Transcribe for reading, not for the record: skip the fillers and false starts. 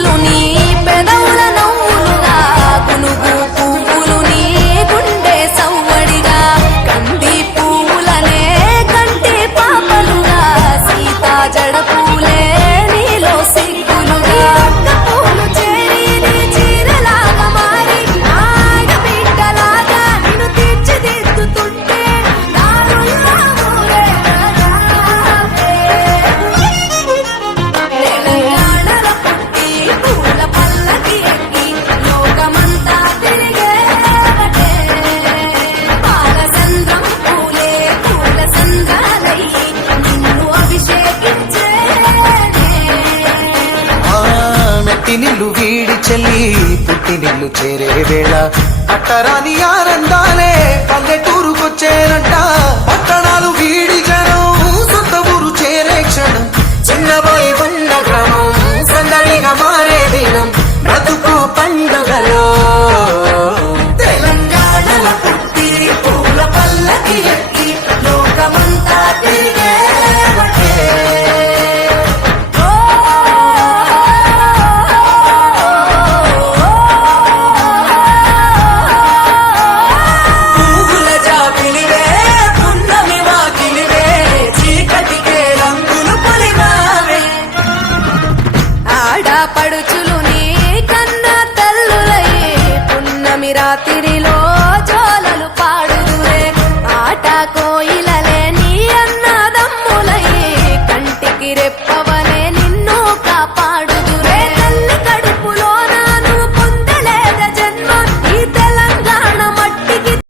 పువ్వులు నీ పెదవుల నవ్వులుగా గునుగు పువ్వులు నీ గుండె సవ్వడిగా కంది పువ్వులనే కంటి పాపలుగా సీతా జడ పూలే నీలో సిగ్గులుగా పూలు చేరి నీ చీరలాగా మారి ఆడబిడ్డలాగా నిన్ను తీర్చిదిద్దుతుంటే నాలుల్లా తెలంగాణలో పుట్టి పూల పల్లకి ఎక్కి లోకమంతా తిరిగేవటే పాలసంద్రం పూలే పూల సంద్రాలయ్యి నిన్ను అభిషేకించేనే మెట్టి నిల్లు వీడి చెల్లి పుట్టి నిల్లు చేరే వేళ అట్టరాని ఆనందాలే పల్లెటూరుకొచ్చేనంట పట్టణ